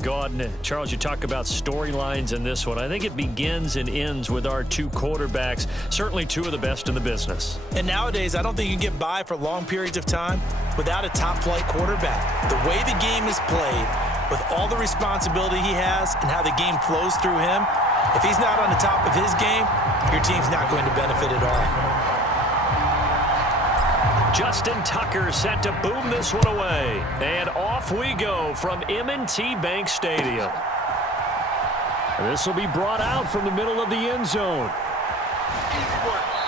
Go on, Charles, you talk about storylines in this one. I think it begins and ends with our two quarterbacks, certainly two of the best in the business. And nowadays, I don't think you can get by for long periods of time without a top-flight quarterback. The way the game is played, with all the responsibility he has and how the game flows through him, if he's not on the top of his game, your team's not going to benefit at all. Justin Tucker set to boom this one away. And off we go from M&T Bank Stadium. This will be brought out from the middle of the end zone.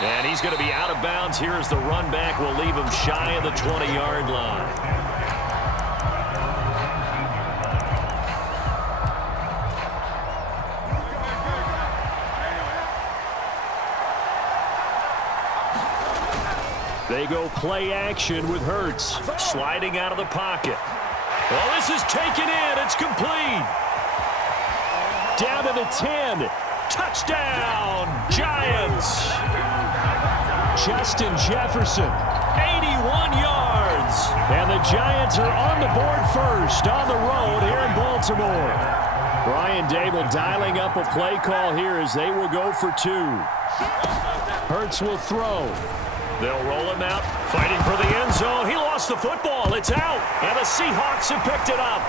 And he's going to be out of bounds here as the run back will leave him shy of the 20-yard line. They go play action with Hurts, sliding out of the pocket. Well, this is taken in. It's complete. Down to the 10. Touchdown, Giants. Justin Jefferson, 81 yards. And the Giants are on the board first on the road here in Baltimore. Brian Dable dialing up a play call here as they will go for two. Hurts will throw. They'll roll him out, fighting for the end zone. He lost the football. It's out, and the Seahawks have picked it up.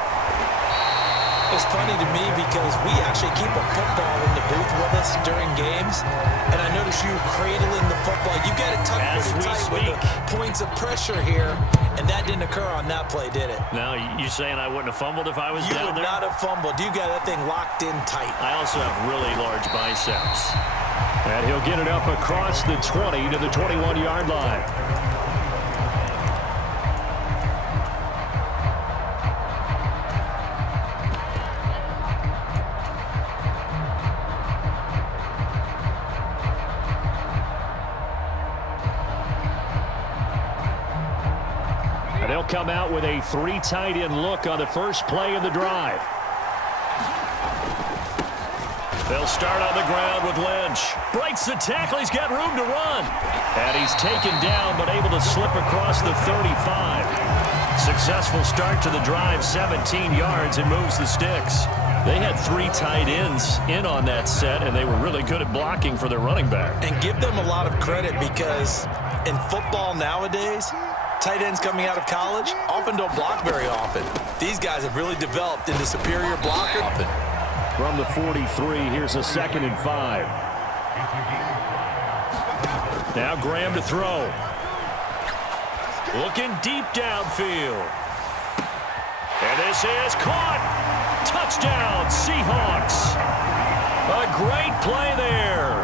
It's funny to me because we actually keep a football in the booth with us during games, and I notice you cradling the football. You got it tucked pretty tight with the points of pressure here, and that didn't occur on that play, did it? No, you saying I wouldn't have fumbled if I was down there? You would not have fumbled. You got that thing locked in tight. I also have really large biceps. And he'll get it up across the 20 to the 21-yard line. And they'll come out with a three tight end look on the first play of the drive. They'll start on the ground with Lynch. Breaks the tackle. He's got room to run. And he's taken down, but able to slip across the 35. Successful start to the drive, 17 yards, and moves the sticks. They had three tight ends in on that set, and they were really good at blocking for their running back. And give them a lot of credit because in football nowadays, tight ends coming out of college often don't block very often. These guys have really developed into superior blockers. From the 43, here's a 2nd and 5. Now Graham to throw. Looking deep downfield. And this is caught. Touchdown, Seahawks. A great play there.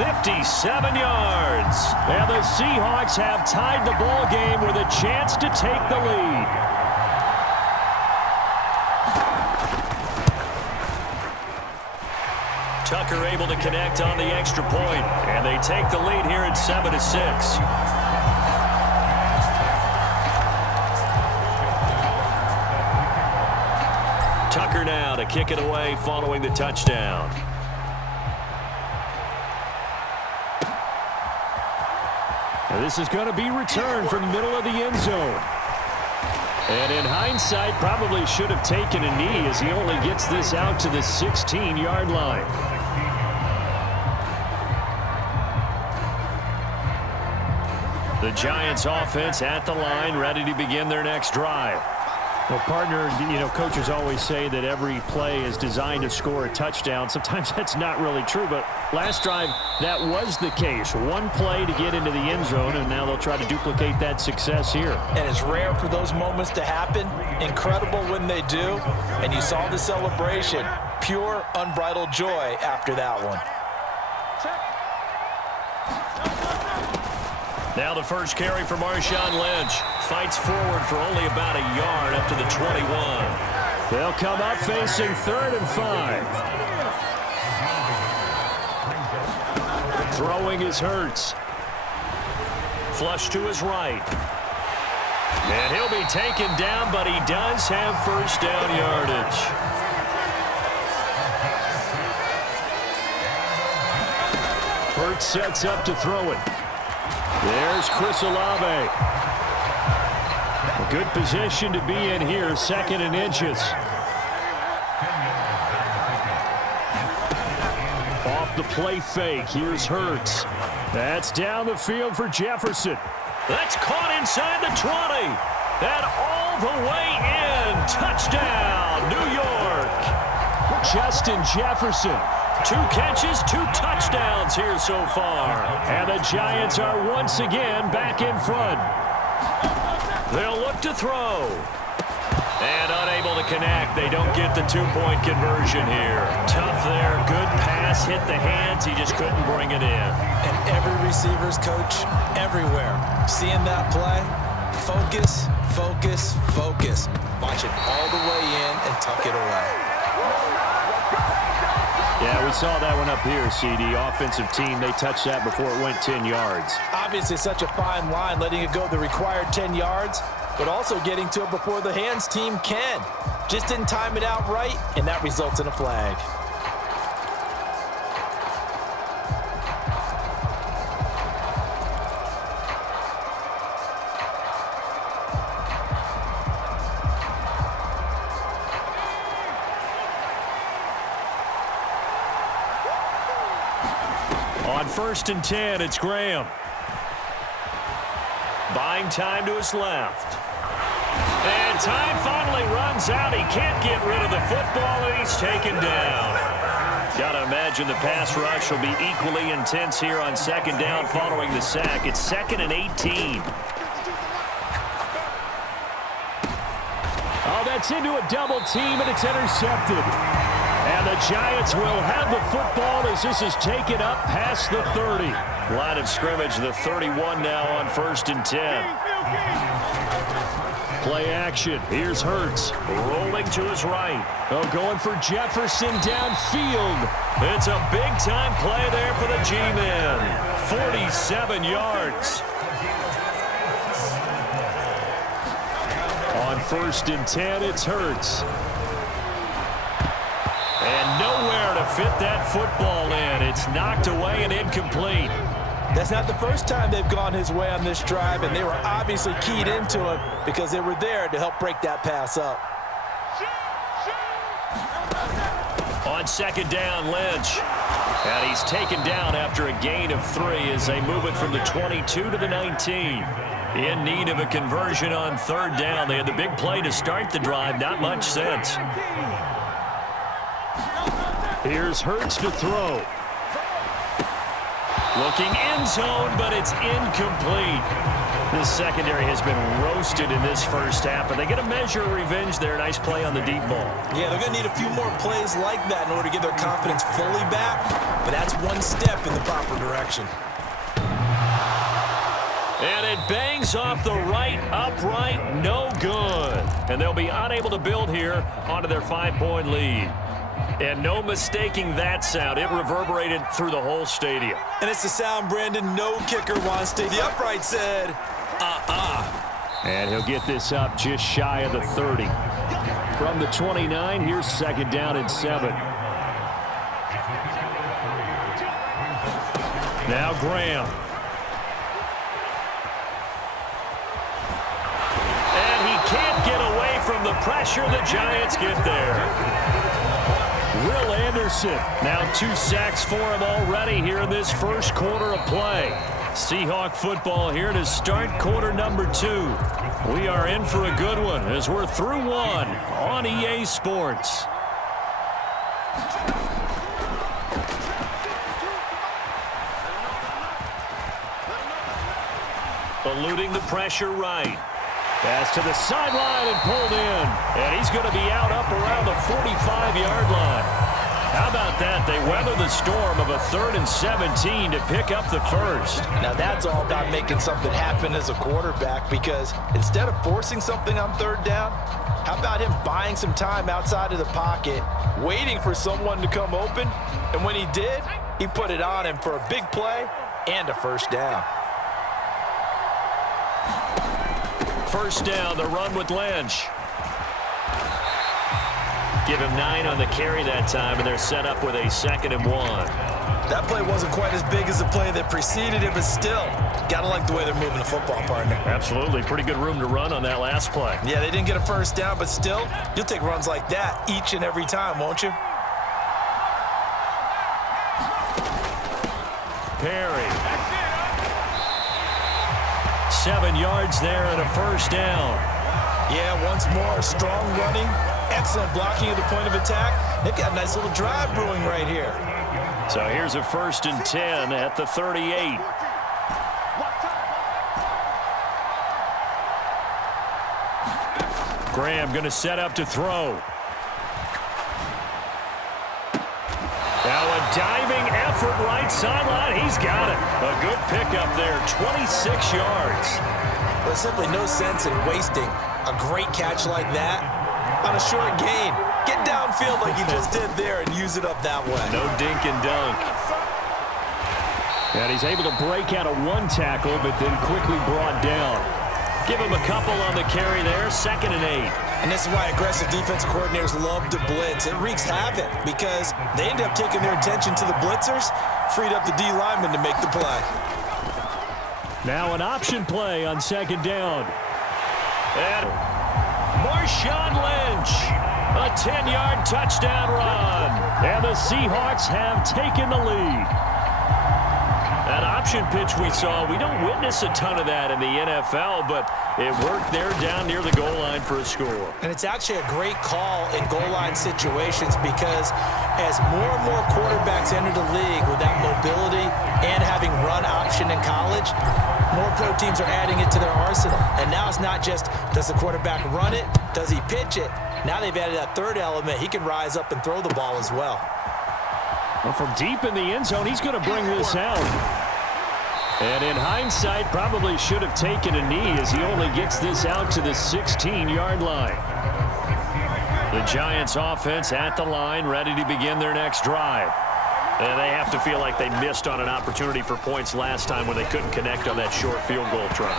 57 yards. And the Seahawks have tied the ball game with a chance to take the lead. Tucker able to connect on the extra point, and they take the lead here at 7-6. Tucker now to kick it away following the touchdown. And this is going to be returned from the middle of the end zone. And in hindsight, probably should have taken a knee as he only gets this out to the 16-yard line. The Giants offense at the line, ready to begin their next drive. Well, partner, coaches always say that every play is designed to score a touchdown. Sometimes that's not really true, but last drive, that was the case. One play to get into the end zone, and now they'll try to duplicate that success here. And it's rare for those moments to happen. Incredible when they do. And you saw the celebration. Pure, unbridled joy after that one. Now the first carry for Marshawn Lynch. Fights forward for only about a yard up to the 21. They'll come up facing 3rd and 5. Throwing is Hurts. Flush to his right. And he'll be taken down, but he does have first down yardage. Hurts sets up to throw it. There's Chris Olave. A good position to be in here, 2nd and inches. the play fake. Here's Hurts. That's down the field for Jefferson. That's caught inside the 20. And all the way in. Touchdown, New York. Justin Jefferson. 2 catches, 2 touchdowns here so far. And the Giants are once again back in front. They'll look to throw. And unable to connect. They don't get the 2-point conversion here. Tough there. Good pass. Hit the hands. He just couldn't bring it in. And every receiver's coach everywhere. Seeing that play, focus, focus, focus. Watch it all the way in and tuck it away. Yeah, we saw that one up here, CD. Offensive team, they touched that before it went 10 yards. Obviously, such a fine line, letting it go the required 10 yards, but also getting to it before the hands team can. Just didn't time it out right, and that results in a flag. On 1st and 10, it's Graham. Buying time to his left. And time finally runs out. He can't get rid of the football, and he's taken down. Got to imagine the pass rush will be equally intense here on 2nd down following the sack. It's 2nd and 18. Oh, that's into a double team, and it's intercepted. And the Giants will have the football as this is taken up past the 30. Line of scrimmage, the 31 now on 1st and 10. Play action. Here's Hurts. Rolling to his right. Oh, going for Jefferson downfield. It's a big-time play there for the G-men. 47 yards. On 1st and 10, it's Hurts. And nowhere to fit that football in. It's knocked away and incomplete. That's not the first time they've gone his way on this drive, and they were obviously keyed into him because they were there to help break that pass up. On 2nd down, Lynch. And he's taken down after a gain of 3 as they move it from the 22 to the 19. In need of a conversion on 3rd down. They had the big play to start the drive. Not much sense. Here's Hurts to throw. Looking end zone, but it's incomplete. This secondary has been roasted in this first half, but they get a measure of revenge there. Nice play on the deep ball. Yeah, they're going to need a few more plays like that in order to get their confidence fully back, but that's one step in the proper direction. And it bangs off the right upright, no good. And they'll be unable to build here onto their 5-point lead. And no mistaking that sound. It reverberated through the whole stadium. And it's the sound Brandon no kicker wants to. The upright said, And he'll get this up just shy of the 30. From the 29, here's 2nd down and 7. Now Graham. And he can't get away from the pressure. The Giants get there. Will Anderson, now 2 sacks for him already here in this first quarter of play. Seahawk football here to start quarter number 2. We are in for a good one as we're through 1 on EA Sports. Eluding the pressure right. Pass to the sideline and pulled in. And he's going to be out up around the 45-yard line. How about that? They weather the storm of a 3rd and 17 to pick up the first. Now that's all about making something happen as a quarterback, because instead of forcing something on 3rd down, how about him buying some time outside of the pocket, waiting for someone to come open, and when he did, he put it on him for a big play and a 1st down. 1st down, the run with Lynch. Give him 9 on the carry that time, and they're set up with a 2nd and 1. That play wasn't quite as big as the play that preceded it, but still, got to like the way they're moving the football, partner. Absolutely. Pretty good room to run on that last play. Yeah, they didn't get a 1st down, but still, you'll take runs like that each and every time, won't you? Perry. 7 yards there and a first down. Yeah, once more, strong running, excellent blocking at the point of attack. They've got a nice little drive brewing right here. So here's a 1st and 10 at the 38. Graham going to set up to throw. Now a diving effort right sideline. He's got it. A good pickup there, 26 yards. There's simply no sense in wasting a great catch like that on a short gain. Get downfield like you just did there and use it up that way. No dink and dunk. And he's able to break out of one tackle, but then quickly brought down. Give him a couple on the carry there, 2nd and 8. And this is why aggressive defensive coordinators love to blitz. It wreaks havoc because they end up taking their attention to the blitzers, freed up the D lineman to make the play. Now an option play on 2nd down. And Marshawn Lynch, a 10-yard touchdown run. And the Seahawks have taken the lead. That option pitch we saw, we don't witness a ton of that in the NFL, but it worked there down near the goal line for a score. And it's actually a great call in goal line situations because as more and more quarterbacks enter the league with that mobility and having run option in college, more pro teams are adding it to their arsenal. And now it's not just, does the quarterback run it? Does he pitch it? Now they've added that third element. He can rise up and throw the ball as well. Well, from deep in the end zone, he's going to bring this out. And in hindsight, probably should have taken a knee as he only gets this out to the 16-yard line. The Giants offense at the line, ready to begin their next drive. And they have to feel like they missed on an opportunity for points last time when they couldn't connect on that short field goal try.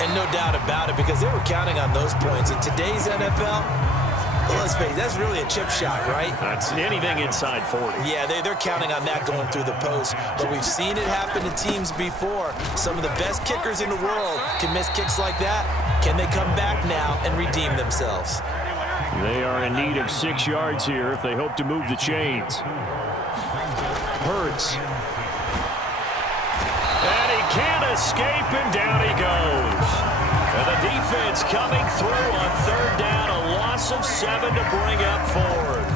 And no doubt about it, because they were counting on those points. In today's NFL, let's face it, that's really a chip shot, right? That's anything inside 40. Yeah, they're counting on that going through the post. But we've seen it happen to teams before. Some of the best kickers in the world can miss kicks like that. Can they come back now and redeem themselves? They are in need of 6 yards here if they hope to move the chains. Hurts. And he can't escape, and down he goes. And the defense coming through on 3rd down, a loss of 7 to bring up 4th.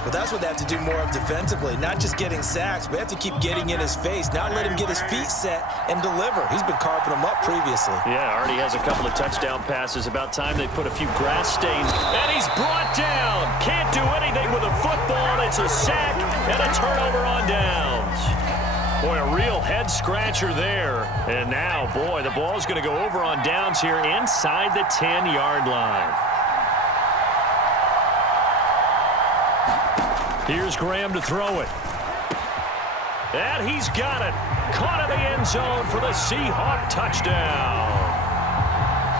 Well, that's what they have to do more of defensively, not just getting sacks, but they have to keep getting in his face, not let him get his feet set and deliver. He's been carping them up previously. Yeah, already has a couple of touchdown passes. About time they put a few grass stains. And he's brought down. Can't do anything with a football. It's a sack and a turnover on downs. Boy, a real head-scratcher there. And now, boy, the ball's going to go over on downs here inside the 10-yard line. Here's Graham to throw it. And he's got it. Caught in the end zone for the Seahawk touchdown.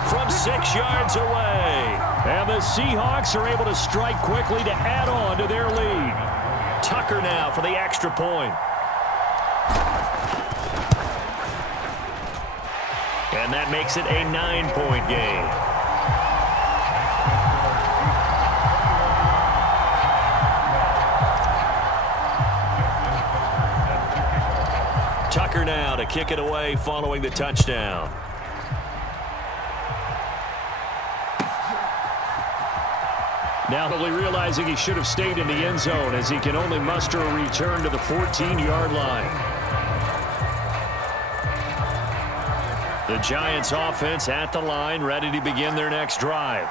From 6 yards away. And the Seahawks are able to strike quickly to add on to their lead. Tucker now for the extra point. And that makes it a 9-point game. Tucker now to kick it away following the touchdown. Now probably realizing he should have stayed in the end zone as he can only muster a return to the 14-yard line. The Giants offense at the line, ready to begin their next drive.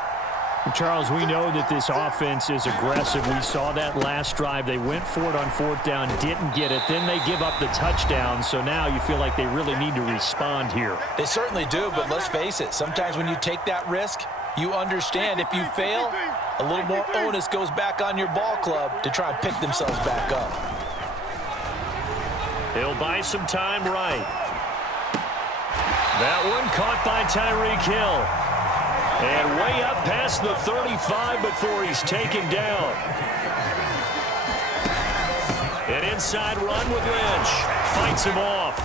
Charles, we know that this offense is aggressive. We saw that last drive. They went for it on 4th down, didn't get it. Then they give up the touchdown. So now you feel like they really need to respond here. They certainly do, but let's face it. Sometimes when you take that risk, you understand if you fail, a little more onus goes back on your ball club to try and pick themselves back up. He'll buy some time right. That one caught by Tyreek Hill. And way up past the 35 before he's taken down. An inside run with Lynch. Fights him off.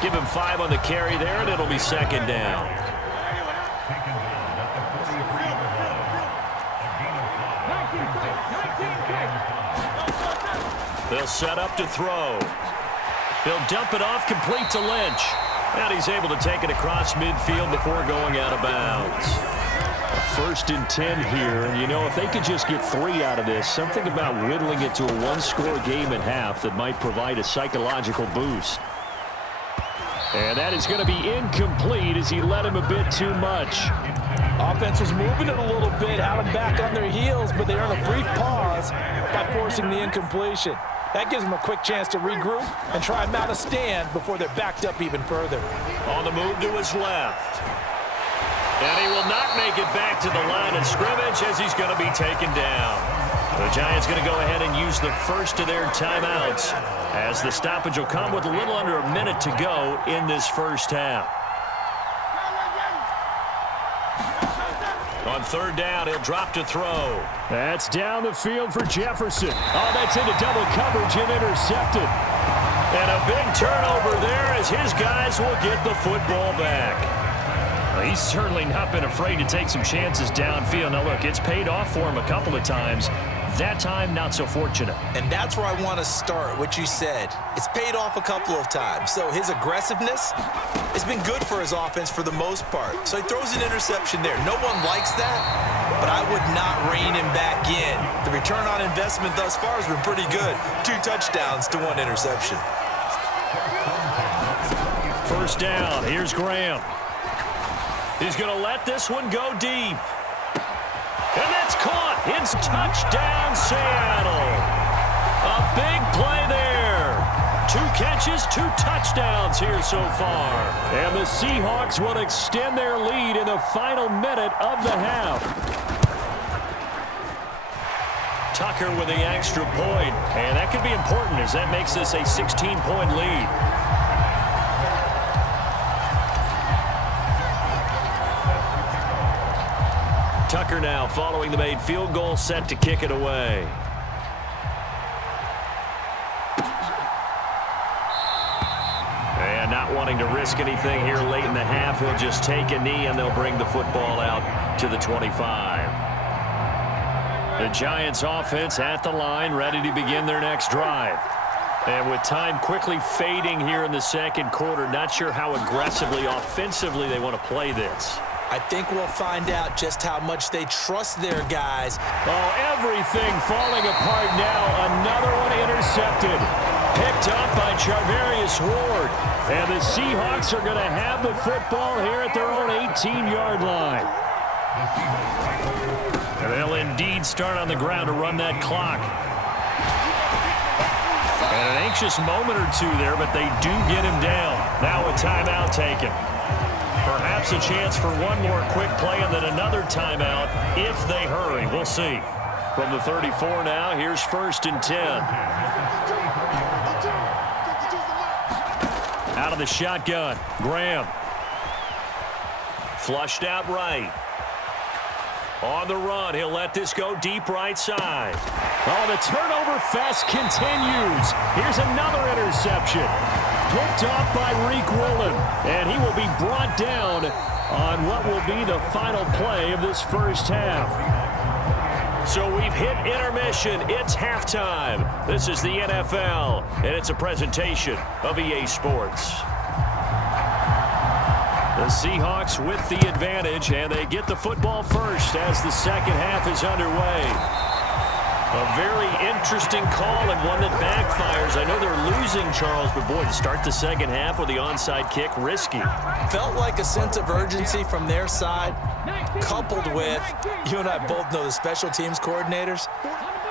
Give him 5 on the carry there, and it'll be 2nd down. They'll set up to throw. He'll dump it off complete to Lynch. And he's able to take it across midfield before going out of bounds. First and 10 here, and you know, if they could just get 3 out of this, something about whittling it to a one-score game at half that might provide a psychological boost. And that is going to be incomplete as he led him a bit too much. Offense was moving it a little bit, had them back on their heels, but they earned a brief pause by forcing the incompletion. That gives them a quick chance to regroup and try and mount a stand before they're backed up even further. On the move to his left. And he will not make it back to the line of scrimmage as he's going to be taken down. The Giants going to go ahead and use the first of their timeouts as the stoppage will come with a little under a minute to go in this first half. On third down, he'll drop to throw. That's down the field for Jefferson. Oh, that's into double coverage and intercepted. And a big turnover there as his guys will get the football back. Well, he's certainly not been afraid to take some chances downfield. Now, look, it's paid off for him a couple of times. That time, not so fortunate. And that's where I want to start, what you said. It's paid off a couple of times. So his aggressiveness has been good for his offense for the most part. So he throws an interception there. No one likes that, but I would not rein him back in. The return on investment thus far has been pretty good. 2 touchdowns to 1 interception. First down, here's Graham. He's going to let this one go deep. And that's caught. It's touchdown, Seattle. A big play there. 2 catches, 2 touchdowns here so far. And the Seahawks will extend their lead in the final minute of the half. Tucker with the extra point. And that could be important as that makes this a 16-point lead. Tucker now following the made field goal, set to kick it away. And not wanting to risk anything here late in the half, he'll just take a knee and they'll bring the football out to the 25. The Giants offense at the line, ready to begin their next drive. And with time quickly fading here in the second quarter, not sure how aggressively, offensively they want to play this. I think we'll find out just how much they trust their guys. Oh, everything falling apart now. Another one intercepted. Picked up by Charvarius Ward. And the Seahawks are going to have the football here at their own 18-yard line. And they'll indeed start on the ground to run that clock. And an anxious moment or two there, but they do get him down. Now a timeout taken. Perhaps a chance for one more quick play and then another timeout if they hurry. We'll see. From the 34 now, here's first and 10. Out of the shotgun, Graham. Flushed out right. On the run, he'll let this go deep right side. Oh, the turnover fest continues. Here's another interception. Picked off by Reek Willen, and he will be brought down on what will be the final play of this first half. So we've hit intermission. It's halftime. This is the NFL, and it's a presentation of EA Sports. The Seahawks with the advantage, and they get the football first as the second half is underway. A very interesting call and one that backfires. I know they're losing, Charles, but boy, to start the second half with the onside kick, risky. Felt like a sense of urgency from their side, coupled with, you and I both know the special teams coordinators,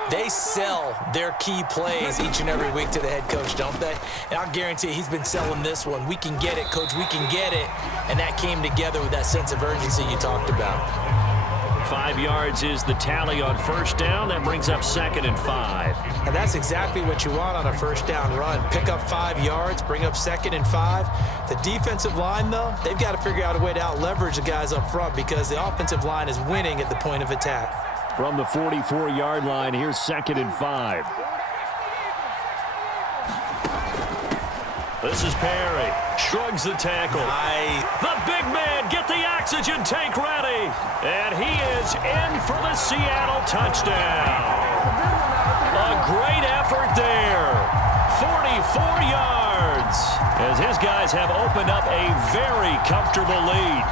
they sell their key plays each and every week to the head coach, don't they? And I'll guarantee you, he's been selling this one. We can get it, coach, we can get it. And that came together with that sense of urgency you talked about. 5 yards is the tally on first down. That brings up second and 5. And that's exactly what you want on a first down run. Pick up 5 yards, bring up second and 5. The defensive line, though, they've got to figure out a way to out-leverage the guys up front because the offensive line is winning at the point of attack. From the 44-yard line, here's second and 5. This is Perry. Shrugs the tackle. The big man, get the oxygen tank ready. And he is in for the Seattle touchdown. A great effort there. 44 yards. Giants have opened up a very comfortable lead.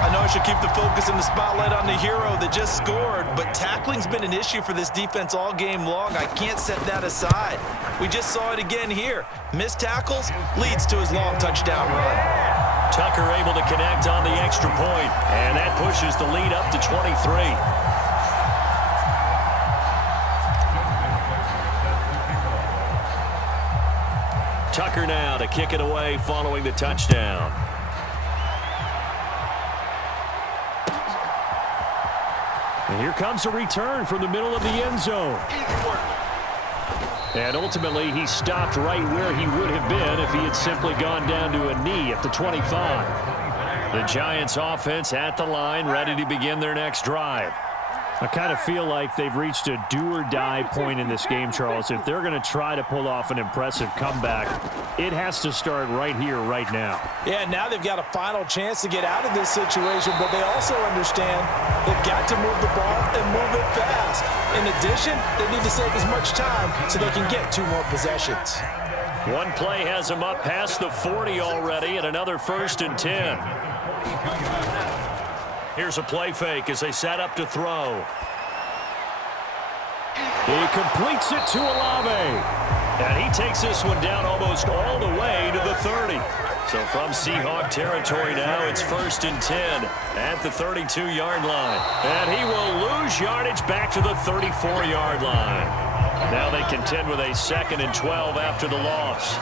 I know I should keep the focus and the spotlight on the hero that just scored, but tackling's been an issue for this defense all game long. I can't set that aside. We just saw it again here. Missed tackles leads to his long touchdown run. Tucker able to connect on the extra point, and that pushes the lead up to 23. Tucker now to kick it away following the touchdown. And here comes a return from the middle of the end zone. And ultimately, he stopped right where he would have been if he had simply gone down to a knee at the 25. The Giants offense at the line, ready to begin their next drive. I kind of feel like they've reached a do-or-die point in this game, Charles. If they're going to try to pull off an impressive comeback, it has to start right here, right now. Yeah, now they've got a final chance to get out of this situation, but they also understand they've got to move the ball and move it fast. In addition, they need to save as much time so they can get 2 more possessions. One play has them up past the 40 already, and another 1st and 10. Here's a play fake as they set up to throw. He completes it to Olave. And he takes this one down almost all the way to the 30. So from Seahawk territory now, it's 1st and 10 at the 32-yard line. And he will lose yardage back to the 34-yard line. Now they contend with a 2nd and 12 after the loss.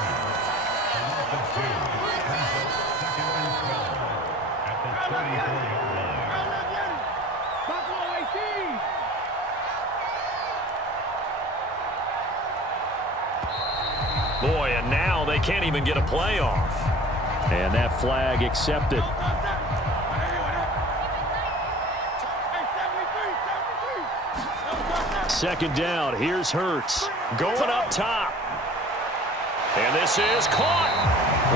Boy, and now they can't even get a play off. And that flag accepted. Second down. Here's Hurts going up top. And this is caught.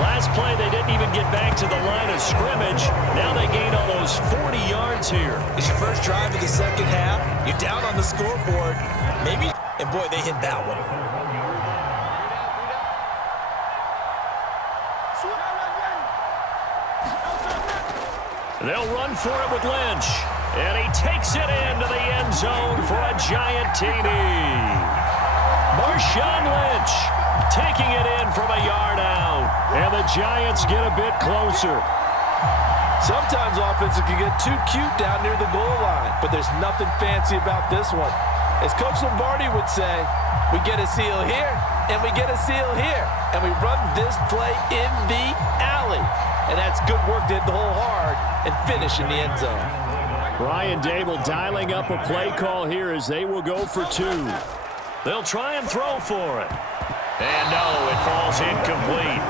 Last play, they didn't even get back to the line of scrimmage. Now they gain almost 40 yards here. It's your first drive of the second half. You're down on the scoreboard. Maybe, and boy, they hit that one. They'll run for it with Lynch. And he takes it into the end zone for a Giant TD. Marshawn Lynch taking it in from a yard out. And the Giants get a bit closer. Sometimes offenses can get too cute down near the goal line, but there's nothing fancy about this one. As Coach Lombardi would say, we get a seal here, and we get a seal here, and we run this play in the alley. And that's good work to hit the hole hard and finish in the end zone. Brian Dable dialing up a play call here as they will go for 2. They'll try and throw for it. And no, it falls incomplete.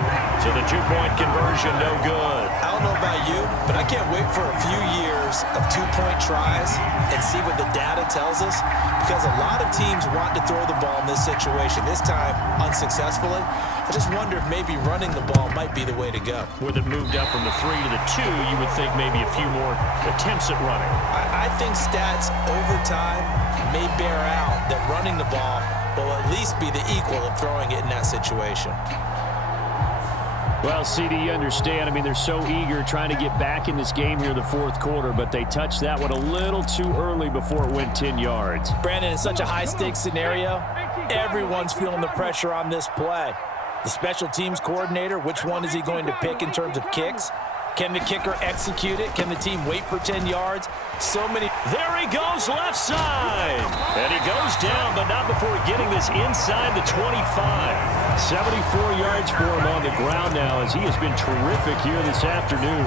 So the 2-point conversion no good. I don't know about you, but I can't wait for a few years of 2-point tries and see what the data tells us, because a lot of teams want to throw the ball in this situation, this time unsuccessfully. I just wonder if maybe running the ball might be the way to go. With it moved up from the 3 to the 2, you would think maybe a few more attempts at running. I think stats over time may bear out that running the ball will at least be the equal of throwing it in that situation. Well, CD, you understand. I mean, they're so eager trying to get back in this game here in the 4th quarter, but they touched that one a little too early before it went 10 yards. Brandon, in such a high-stakes scenario, everyone's feeling the pressure on this play. The special teams coordinator, which one is he going to pick in terms of kicks? Can the kicker execute it? Can the team wait for 10 yards? So many. There he goes left side. And he goes down, but not before getting this inside the 25. 74 yards for him on the ground now as he has been terrific here this afternoon.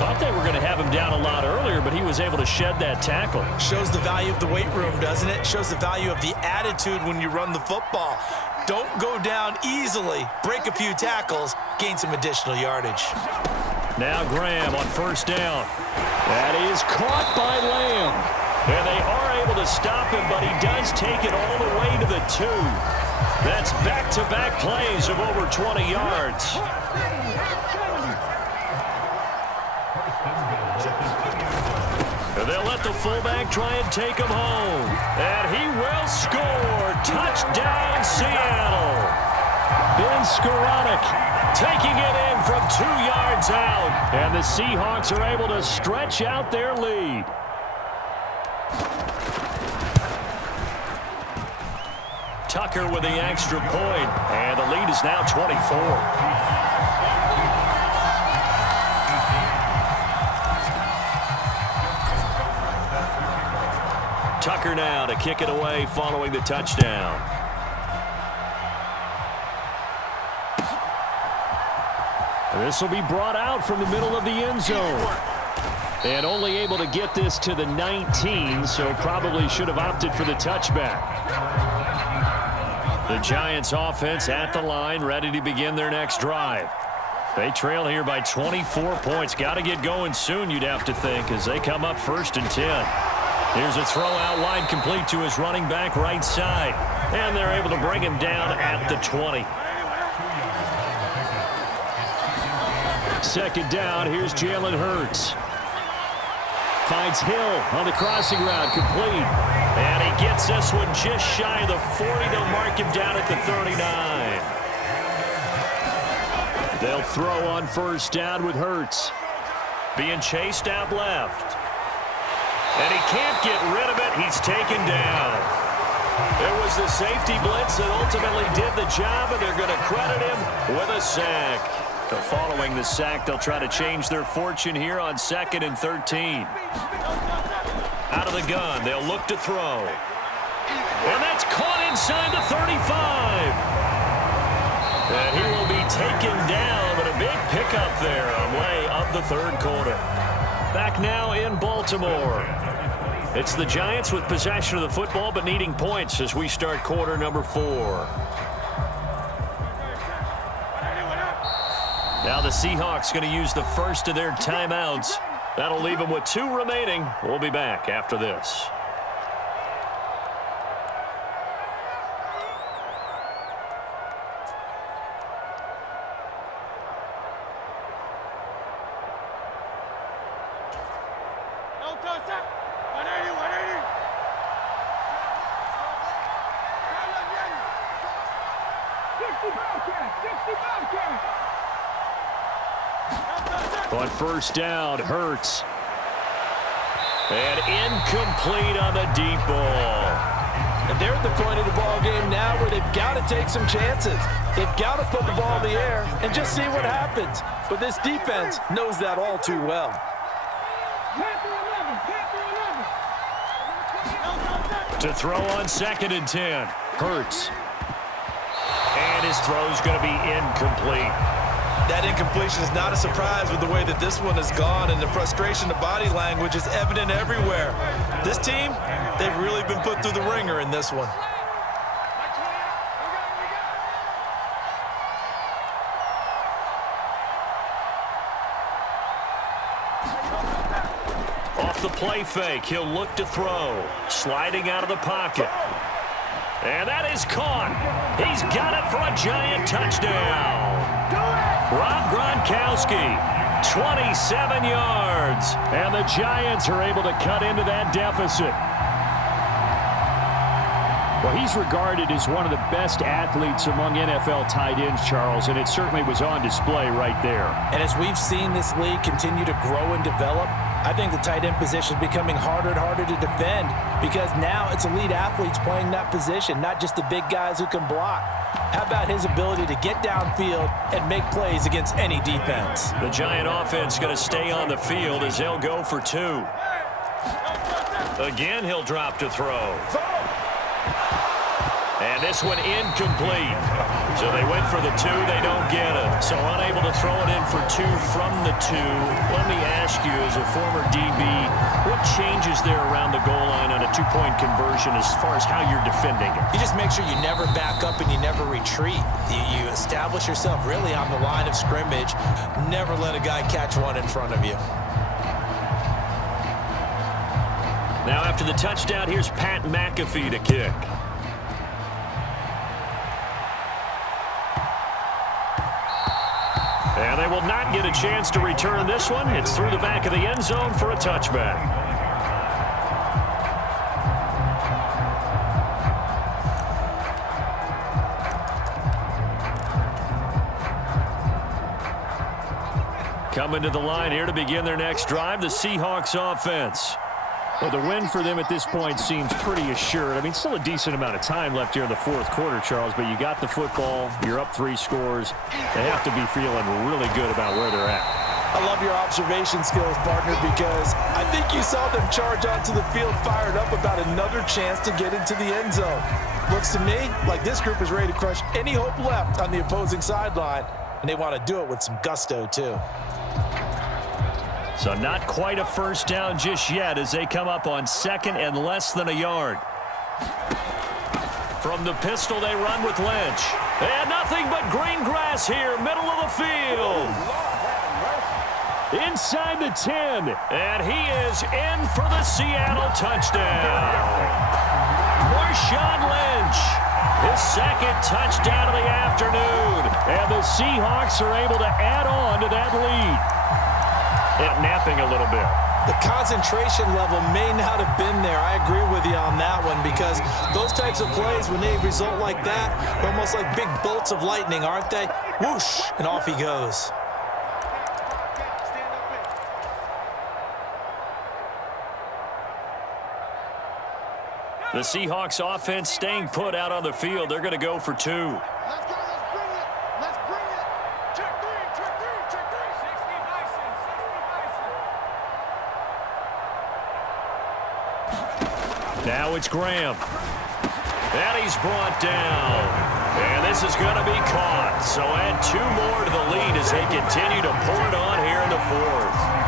Thought they were going to have him down a lot earlier, but he was able to shed that tackle. Shows the value of the weight room, doesn't it? Shows the value of the attitude when you run the football. Don't go down easily. Break a few tackles. Gain some additional yardage. Now Graham on 1st down. That is caught by Lamb. And they are able to stop him, but he does take it all the way to the 2. That's back-to-back plays of over 20 yards. And they'll let the fullback try and take him home. And he will score. Touchdown, Seattle. Ben Skoranek taking it in from 2 yards out. And the Seahawks are able to stretch out their lead. Tucker with the extra point, and the lead is now 24. Tucker now to kick it away following the touchdown. This will be brought out from the middle of the end zone. And only able to get this to the 19, so probably should have opted for the touchback. The Giants offense at the line, ready to begin their next drive. They trail here by 24 points. Got to get going soon, you'd have to think, as they come up 1st and 10. Here's a throw out wide, complete to his running back right side. And they're able to bring him down at the 20. 2nd down, here's Jalen Hurts. Finds Hill on the crossing route, complete. And he gets this one just shy of the 40. They'll mark him down at the 39. They'll throw on 1st down with Hurts. Being chased out left. And he can't get rid of it. He's taken down. It was the safety blitz that ultimately did the job, and they're going to credit him with a sack. So following the sack, they'll try to change their fortune here on 2nd and 13. Out of the gun, they'll look to throw. And that's caught inside the 35. And he will be taken down, but a big pickup there on way of the 3rd quarter. Back now in Baltimore. It's the Giants with possession of the football, but needing points as we start quarter number 4. Now the Seahawks going to use the first of their timeouts. That'll leave them with 2 remaining. We'll be back after this. On 1st down, Hurts. And incomplete on the deep ball. And they're at the point of the ball game now where they've got to take some chances. They've got to put the ball in the air and just see what happens. But this defense knows that all too well. To throw on 2nd and 10, Hurts. And his throw's going to be incomplete. That incompletion is not a surprise with the way that this one has gone, and the frustration, the body language is evident everywhere. This team, they've really been put through the ringer in this one. Off the play fake, he'll look to throw. Sliding out of the pocket. And that is caught. He's got it for a Giant touchdown. Rob Gronkowski, 27 yards. And the Giants are able to cut into that deficit. Well, he's regarded as one of the best athletes among NFL tight ends, Charles, and it certainly was on display right there. And as we've seen this league continue to grow and develop, I think the tight end position is becoming harder and harder to defend because now it's elite athletes playing that position, not just the big guys who can block. How about his ability to get downfield and make plays against any defense? The Giant offense going to stay on the field as they'll go for 2. Again, he'll drop to throw. And this one incomplete. So they went for the 2, they don't get it. So unable to throw it in for 2 from the 2. Let me ask you, as a former DB, what changes there around the goal line on a 2-point conversion as far as how you're defending it? You just make sure you never back up and you never retreat. You establish yourself really on the line of scrimmage. Never let a guy catch one in front of you. Now after the touchdown, here's Pat McAfee to kick. And they will not get a chance to return this one. It's through the back of the end zone for a touchback. Coming to the line here to begin their next drive, the Seahawks offense. Well, the win for them at this point seems pretty assured. I mean, still a decent amount of time left here in the fourth quarter, Charles, but you got the football, you're up 3 scores. They have to be feeling really good about where they're at. I love your observation skills, partner, because I think you saw them charge onto the field fired up about another chance to get into the end zone. Looks to me like this group is ready to crush any hope left on the opposing sideline, and they want to do it with some gusto, too. So not quite a first down just yet as they come up on 2nd and less than a yard. From the pistol, they run with Lynch. And nothing but green grass here, middle of the field. Inside the 10, and he is in for the Seattle touchdown. Marshawn Lynch, his 2nd touchdown of the afternoon. And the Seahawks are able to add on to that lead. Napping a little bit. The concentration level may not have been there. I agree with you on that one because those types of plays, when they result like that, they're almost like big bolts of lightning, aren't they? Whoosh, and off he goes. The Seahawks offense staying put out on the field. They're going to go for 2. Let's go. Let's bring it. Check 3. 60 Bison. Now it's Graham. And he's brought down. And this is going to be caught. So add 2 more to the lead as they continue to pour it on here in the 4th.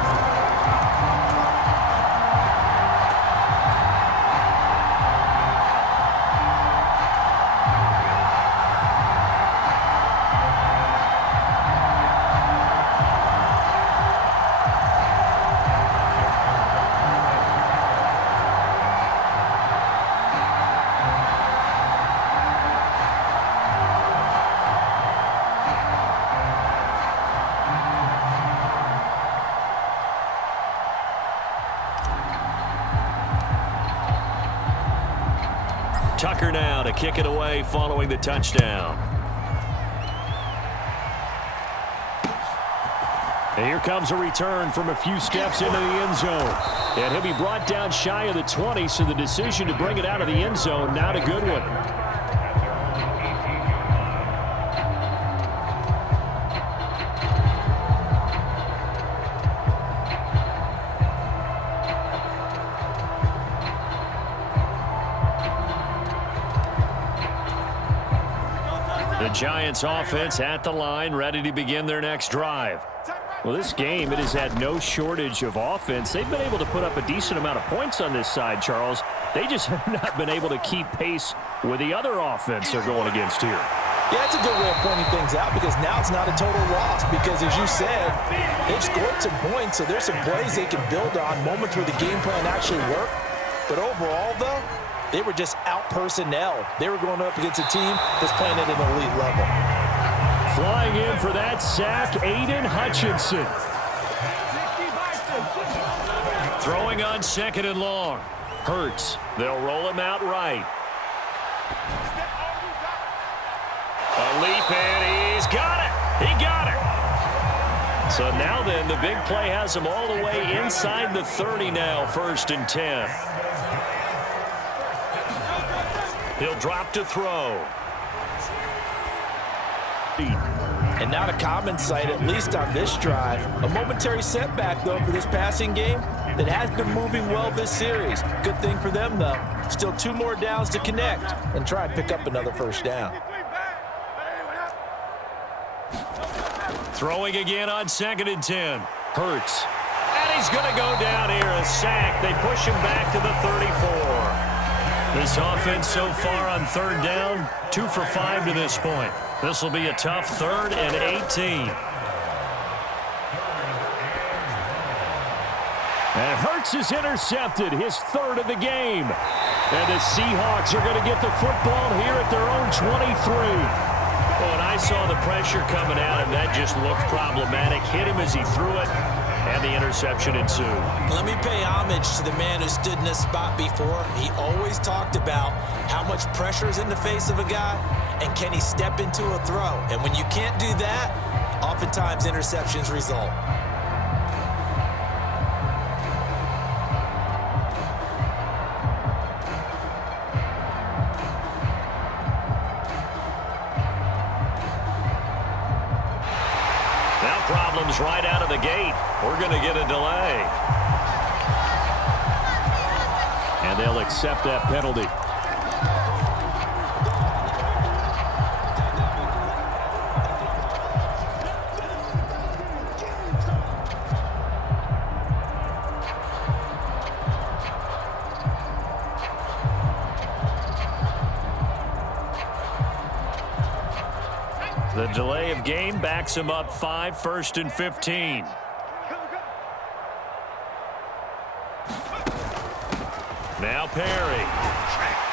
Tucker now to kick it away following the touchdown. And here comes a return from a few steps into the end zone. And he'll be brought down shy of the 20, so the decision to bring it out of the end zone, not a good one. The Giants offense at the line, ready to begin their next drive. Well, this game, it has had no shortage of offense. They've been able to put up a decent amount of points on this side, Charles. They just have not been able to keep pace with the other offense they're going against here. Yeah, that's a good way of pointing things out because now it's not a total loss because, as you said, they've scored some points, so there's some plays they can build on, moments where the game plan actually worked. But overall, though, they were just out-personnel. They were going up against a team that's playing at an elite level. Flying in for that sack, Aiden Hutchinson. Throwing on 2nd and long. Hurts. They'll roll him out right. A leap, and he's got it. He got it. So now then, the big play has him all the way inside the 30 now, 1st and 10. He'll drop to throw. And not a common sight, at least on this drive. A momentary setback, though, for this passing game that has been moving well this series. Good thing for them, though. Still 2 more downs to connect and try and pick up another first down. Throwing again on 2nd and 10. Hurts. And he's going to go down here. A sack. They push him back to the 34. This offense so far on 3rd down, 2 for 5 to this point. This will be a tough 3rd and 18. And Hurts is intercepted, his 3rd of the game. And the Seahawks are going to get the football here at their own 23. Well, and I saw the pressure coming out, and that just looked problematic. Hit him as he threw it, and the interception ensued. Let me pay homage to the man who stood in this spot before. He always talked about how much pressure is in the face of a guy, and can he step into a throw. And when you can't do that, oftentimes interceptions result. comes right out of the gate. We're going to get a delay. And they'll accept that penalty. The delay of game backs him up 5, 1st and 15. Now Perry.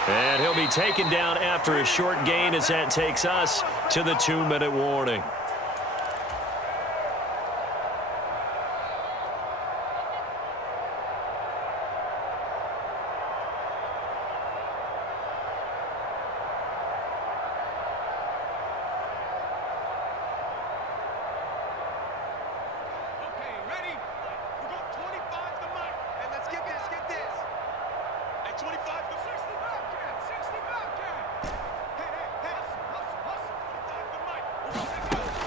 And he'll be taken down after a short gain as that takes us to the 2-minute warning.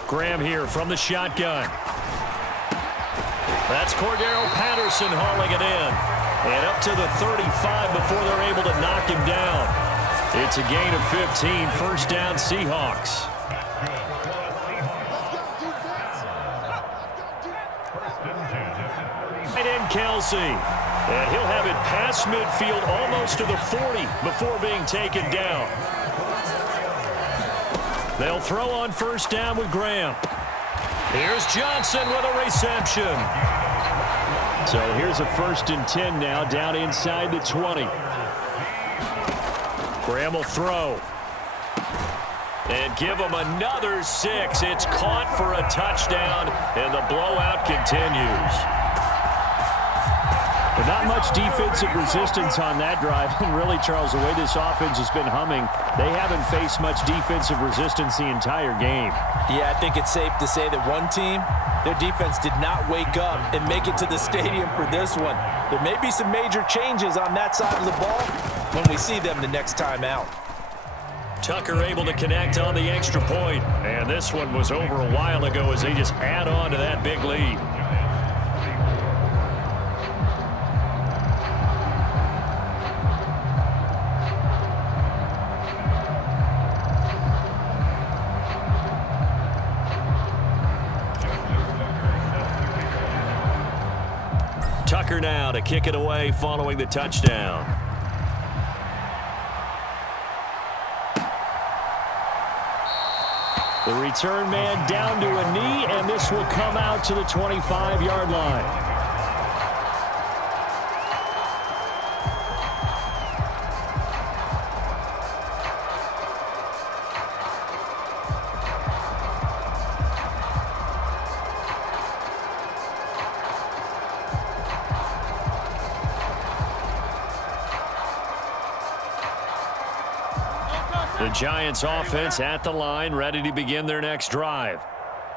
Graham here from the shotgun. That's Cordero Patterson hauling it in. And up to the 35 before they're able to knock him down. It's a gain of 15, 1st down Seahawks. Right in Kelsey. And he'll have it past midfield almost to the 40 before being taken down. They'll throw on 1st down with Graham. Here's Johnson with a reception. So here's a 1st and 10 now, down inside the 20. Graham will throw. And give him another 6. It's caught for a touchdown, and the blowout continues. But not much defensive resistance on that drive. And really, Charles, the way this offense has been humming, they haven't faced much defensive resistance the entire game. Yeah, I think it's safe to say that one team, their defense did not wake up and make it to the stadium for this one. There may be some major changes on that side of the ball when we see them the next time out. Tucker able to connect on the extra point. And this one was over a while ago as they just add on to that big lead. Tucker now to kick it away following the touchdown. The return man down to a knee, and this will come out to the 25-yard line. The Giants offense at the line, ready to begin their next drive.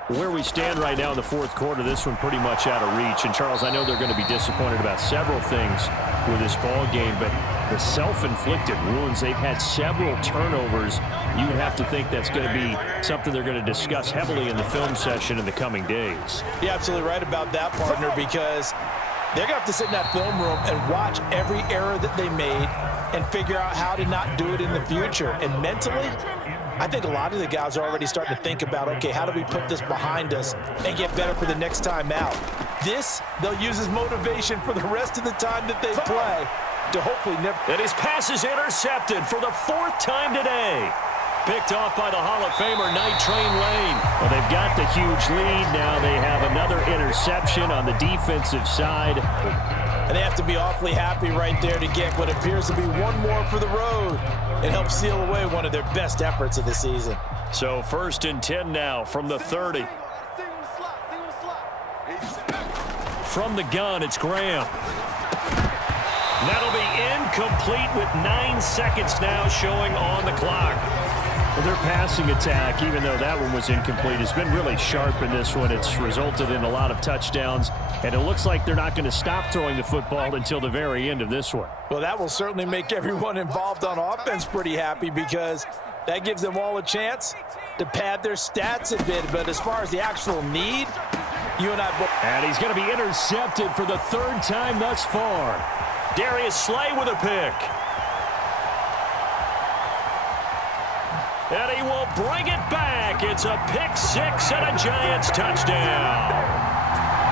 Where we stand right now in the 4th quarter, this one pretty much out of reach. And, Charles, I know they're going to be disappointed about several things with this ball game, but the self-inflicted wounds, they've had several turnovers. You would have to think that's going to be something they're going to discuss heavily in the film session in the coming days. You're absolutely right about that, partner, because they're going to have to sit in that film room and watch every error that they made and figure out how to not do it in the future. And mentally, I think a lot of the guys are already starting to think about, okay, how do we put this behind us and get better for the next time out? This, they'll use as motivation for the rest of the time that they play to hopefully never. And his pass is intercepted for the 4th time today. Picked off by the Hall of Famer, Night Train Lane. Well, they've got the huge lead. Now they have another interception on the defensive side. And they have to be awfully happy right there to get what appears to be one more for the road and help seal away one of their best efforts of the season. So 1st and 10 now from the 30. From the gun, it's Graham. That'll be incomplete with 9 seconds now showing on the clock. Well, their passing attack, even though that one was incomplete, has been really sharp in this one. It's resulted in a lot of touchdowns, and it looks like they're not going to stop throwing the football until the very end of this one. Well, that will certainly make everyone involved on offense pretty happy because that gives them all a chance to pad their stats a bit. But as far as the actual need, You and I both. And he's going to be intercepted for the third time thus far. Darius Slay with a pick. And he will bring it back. It's a pick six and a Giants touchdown.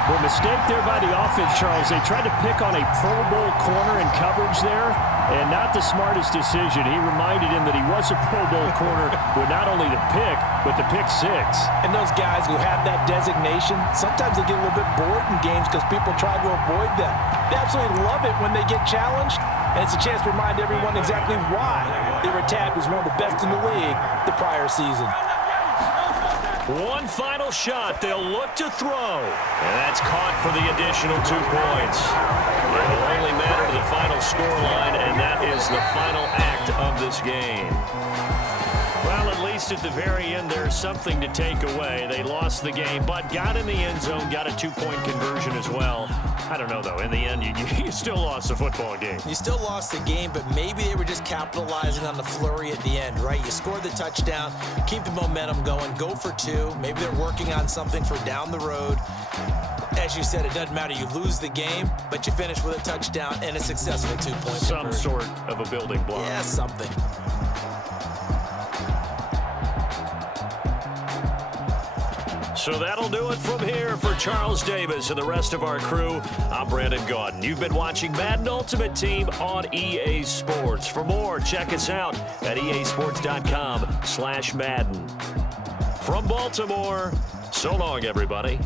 Well, mistake there by the offense, Charles. They tried to pick on a Pro Bowl corner in coverage there, and not the smartest decision. He reminded him that he was a Pro Bowl corner with not only the pick, but the pick six. And those guys who have that designation, sometimes they get a little bit bored in games because people try to avoid them. They absolutely love it when they get challenged, and it's a chance to remind everyone exactly why they were tagged as one of the best in the league the prior season. One final shot. They'll look to throw. And that's caught for the additional 2 points. It'll only matter to the final scoreline, and that is the final act of this game. Well, at least at the very end, there's something to take away. They lost the game, but got in the end zone, got a 2-point conversion as well. I don't know, though. In the end, you still lost the football game. You still lost the game, but maybe they were just capitalizing on the flurry at the end, right? You scored the touchdown, keep the momentum going, go for 2. Maybe they're working on something for down the road. As you said, it doesn't matter. You lose the game, but you finish with a touchdown and a successful 2-point Some conversion. sort of a building block. Yeah, something. So that'll do it from here for Charles Davis and the rest of our crew. I'm Brandon Gaudin. You've been watching Madden Ultimate Team on EA Sports. For more, check us out at easports.com/Madden. From Baltimore, so long, everybody.